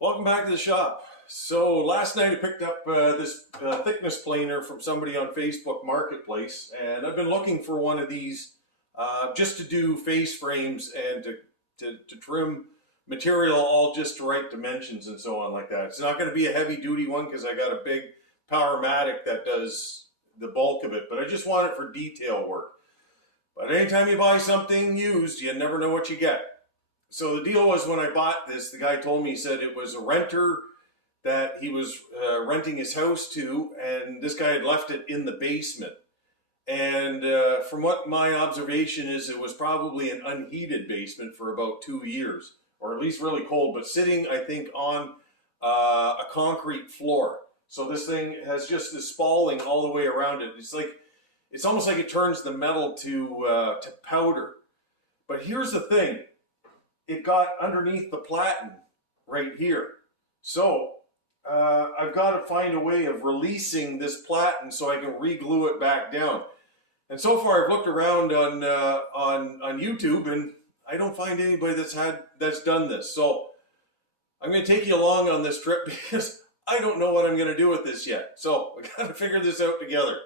Welcome back to the shop. So last night I picked up this thickness planer from somebody on Facebook Marketplace, and I've been looking for one of these just to do face frames and to trim material all just to right dimensions and so on like that. It's not going to be a heavy duty one because I got a big Powermatic that does the bulk of it, but I just want it for detail work. But anytime you buy something used, you never know what you get. So the deal was, when I bought this, the guy told me, he said it was a renter that he was renting his house to, and this guy had left it in the basement. And from what my observation is, it was probably an unheated basement for about 2 years, or at least really cold, but sitting, I think, on a concrete floor. So this thing has just this spalling all the way around it. It's almost like it turns the metal to powder. But here's the thing. It got underneath the platen right here. So I've got to find a way of releasing this platen so I can re-glue it back down. And so far I've looked around on YouTube, and I don't find anybody that's done this. So I'm going to take you along on this trip because I don't know what I'm going to do with this yet. So we got to figure this out together.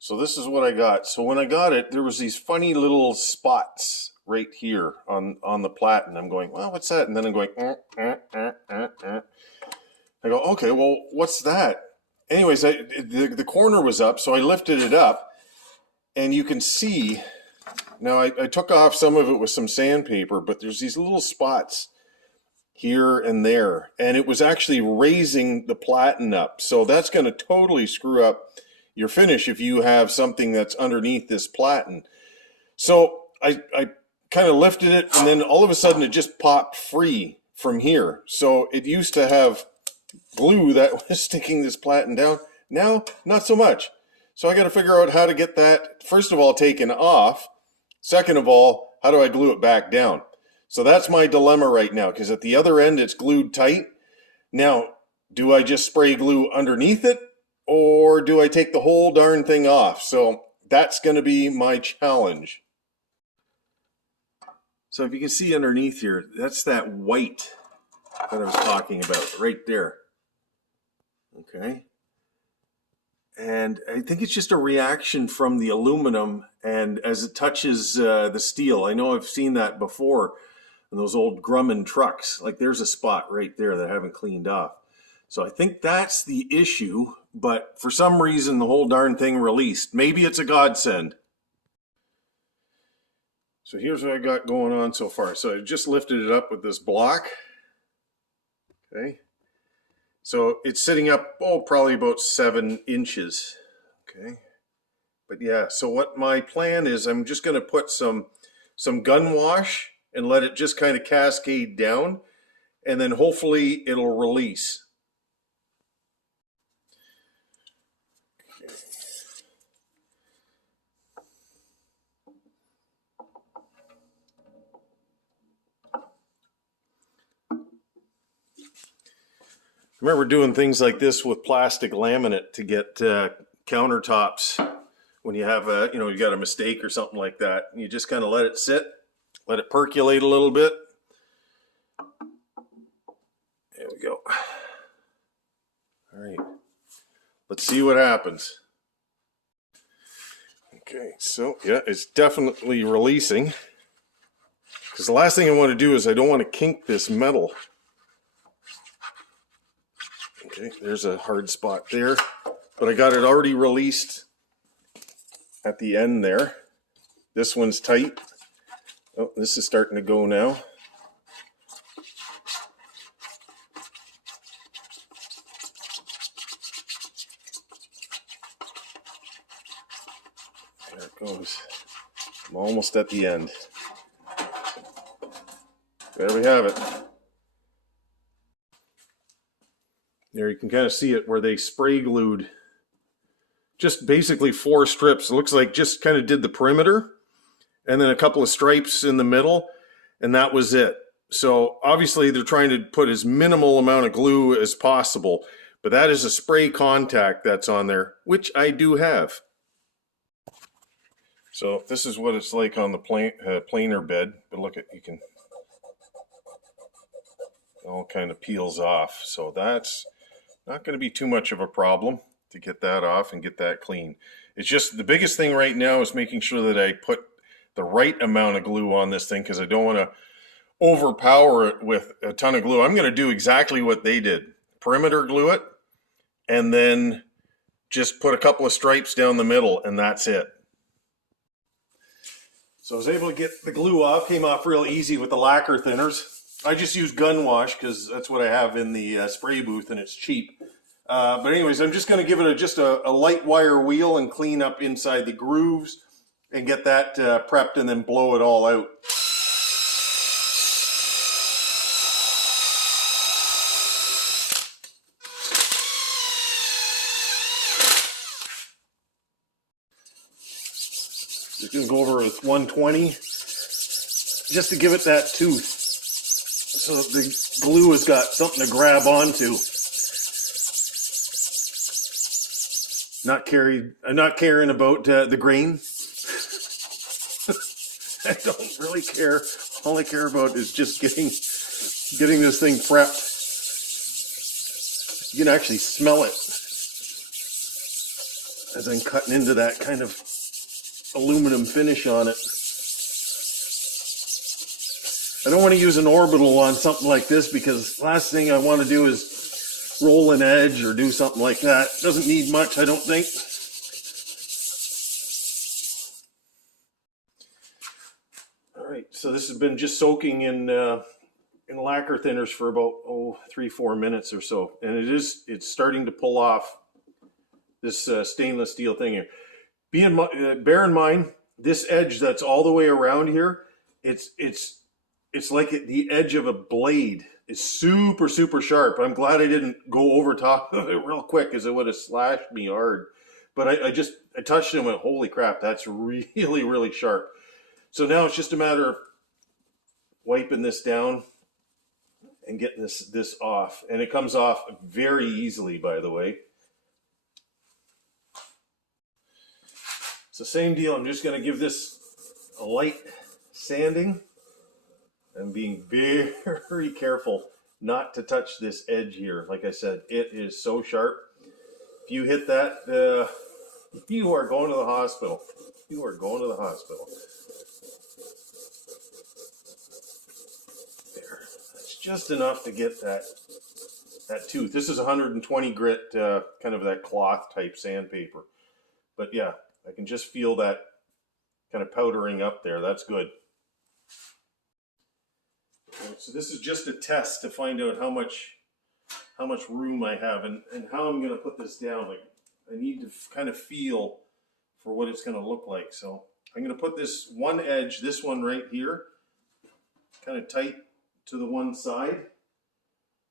So this is what I got. So when I got it, there was these funny little spots right here on the platen. I'm going, well, what's that? And then I'm going, I go, okay, well, what's that? Anyways, the corner was up, so I lifted it up, and you can see, now I took off some of it with some sandpaper, but there's these little spots here and there, and it was actually raising the platen up. So that's going to totally screw up your finish if you have something that's underneath this platen. So I kind of lifted it, and then all of a sudden it just popped free from here. So it used to have glue that was sticking this platen down. Now, not so much. So I got to figure out how to get that, first of all, taken off. Second of all, how do I glue it back down? So that's my dilemma right now, because at the other end it's glued tight. Now, do I just spray glue underneath it, or do I take the whole darn thing off? So that's going to be my challenge. So if you can see underneath here, that's that white that I was talking about right there. Okay. And I think it's just a reaction from the aluminum, and as it touches the steel. I know I've seen that before in those old Grumman trucks. Like, there's a spot right there that I haven't cleaned off. So I think that's the issue, but for some reason the whole darn thing released. Maybe it's a godsend. So here's what I got going on so far. So I just lifted it up with this block. Okay. So it's sitting up, probably about 7 inches. Okay. But yeah, so what my plan is, I'm just going to put some gun wash and let it just kind of cascade down, and then hopefully it'll release. I remember doing things like this with plastic laminate to get countertops when you have you got a mistake or something like that. You just kind of let it sit, let it percolate a little bit. There we go. All right, let's see what happens. Okay, so yeah, it's definitely releasing, because the last thing I want to do is I don't want to kink this metal. Okay, there's a hard spot there, but I got it already released at the end there. This one's tight. Oh, this is starting to go now. There it goes. I'm almost at the end. There we have it. There you can kind of see it where they spray glued just basically 4 strips. It looks like just kind of did the perimeter and then a couple of stripes in the middle, and that was it. So obviously they're trying to put as minimal amount of glue as possible, but that is a spray contact that's on there, which I do have. So this is what it's like on the planer bed, but look at, you can all kind of peels off. So that's not going to be too much of a problem to get that off and get that clean. It's just the biggest thing right now is making sure that I put the right amount of glue on this thing, because I don't want to overpower it with a ton of glue. I'm going to do exactly what they did. Perimeter glue it, and then just put a couple of stripes down the middle, and that's it. So I was able to get the glue off, came off real easy with the lacquer thinners. I just use gun wash because that's what I have in the spray booth, and it's cheap. But anyways, I'm just going to give it just a light wire wheel and clean up inside the grooves and get that prepped, and then blow it all out. Just going to go over with 120 just to give it that tooth, so the glue has got something to grab onto. Not caring about the grain. I don't really care. All I care about is just getting this thing prepped. You can actually smell it as I'm cutting into that kind of aluminum finish on it. I don't want to use an orbital on something like this, because last thing I want to do is roll an edge or do something like that. Doesn't need much, I don't think. All right, so this has been just soaking in lacquer thinners for about 3-4 minutes or so, and it's starting to pull off this stainless steel thing here. Bear in mind, this edge that's all the way around here, it's like the edge of a blade. It's super, super sharp. I'm glad I didn't go over top of it real quick, because it would have slashed me hard. But I touched it and went, holy crap, that's really, really sharp. So now it's just a matter of wiping this down and getting this off. And it comes off very easily, by the way. It's the same deal. I'm just going to give this a light sanding. I'm being very careful not to touch this edge here. Like I said, it is so sharp. If you hit that, you are going to the hospital. You are going to the hospital. There. That's just enough to get that tooth. This is 120 grit, kind of that cloth type sandpaper. But yeah, I can just feel that kind of powdering up there. That's good. So this is just a test to find out how much room I have and how I'm going to put this down. Like, I need to kind of feel for what it's going to look like. So I'm going to put this one edge, this one right here, kind of tight to the one side.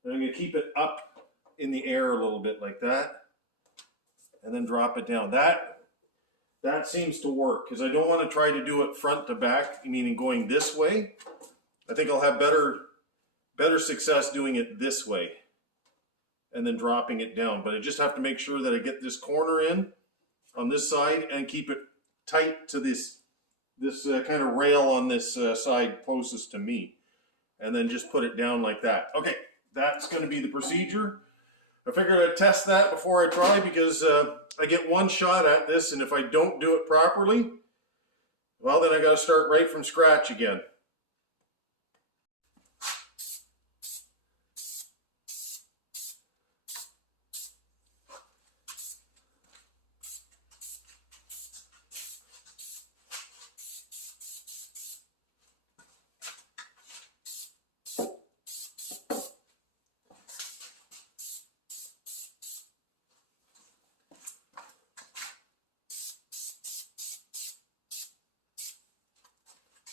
And I'm going to keep it up in the air a little bit like that, and then drop it down. That seems to work, because I don't want to try to do it front to back, meaning going this way. I think I'll have better success doing it this way and then dropping it down. But I just have to make sure that I get this corner in on this side and keep it tight to this kind of rail on this side closest to me, and then just put it down like that. Okay, that's going to be the procedure. I figured I'd test that before I try, because I get one shot at this, and if I don't do it properly, well, then I got to start right from scratch again.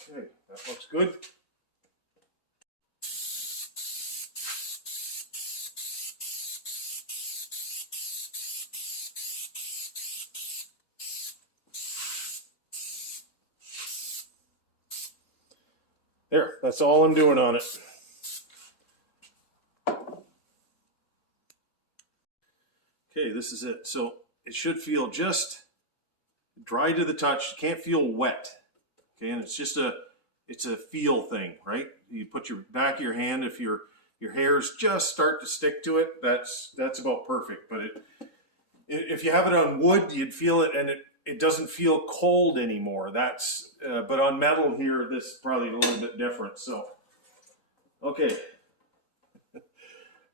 Okay, that looks good. There, that's all I'm doing on it. Okay, this is it. So it should feel just dry to the touch. You can't feel wet. Okay, and it's a feel thing, right? You put your back of your hand, if you're your hairs just start to stick to it, that's about perfect. But if you have it on wood, you'd feel it, and it doesn't feel cold anymore. That's but on metal here, this is probably a little bit different. So, okay,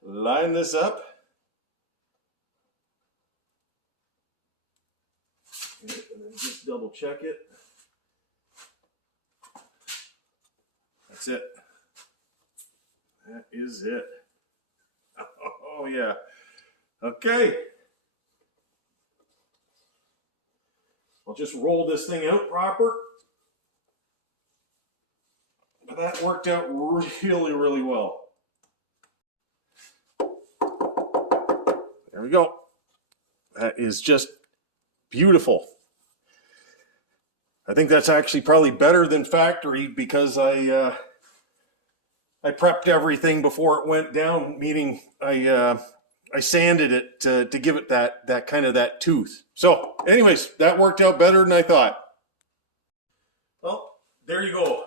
line this up. And then just double check it. That's it. That is it. Oh yeah. Okay. I'll just roll this thing out proper. But that worked out really, really well. There we go. That is just beautiful. I think that's actually probably better than factory because I prepped everything before it went down, meaning I sanded it to give it that kind of that tooth. So anyways, that worked out better than I thought. Well, there you go.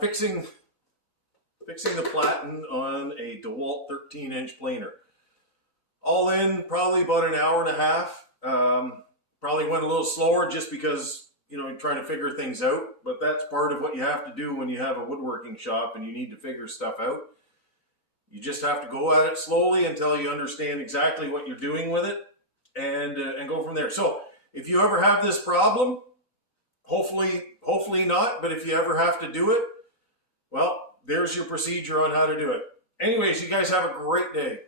Fixing the platen on a DeWalt 13-inch planer. All in, probably about an hour and a half. Probably went a little slower just because, you know, you're trying to figure things out, but that's part of what you have to do when you have a woodworking shop and you need to figure stuff out. You just have to go at it slowly until you understand exactly what you're doing with it, and go from there. So if you ever have this problem, hopefully not, but if you ever have to do it, well, there's your procedure on how to do it. Anyways, you guys have a great day.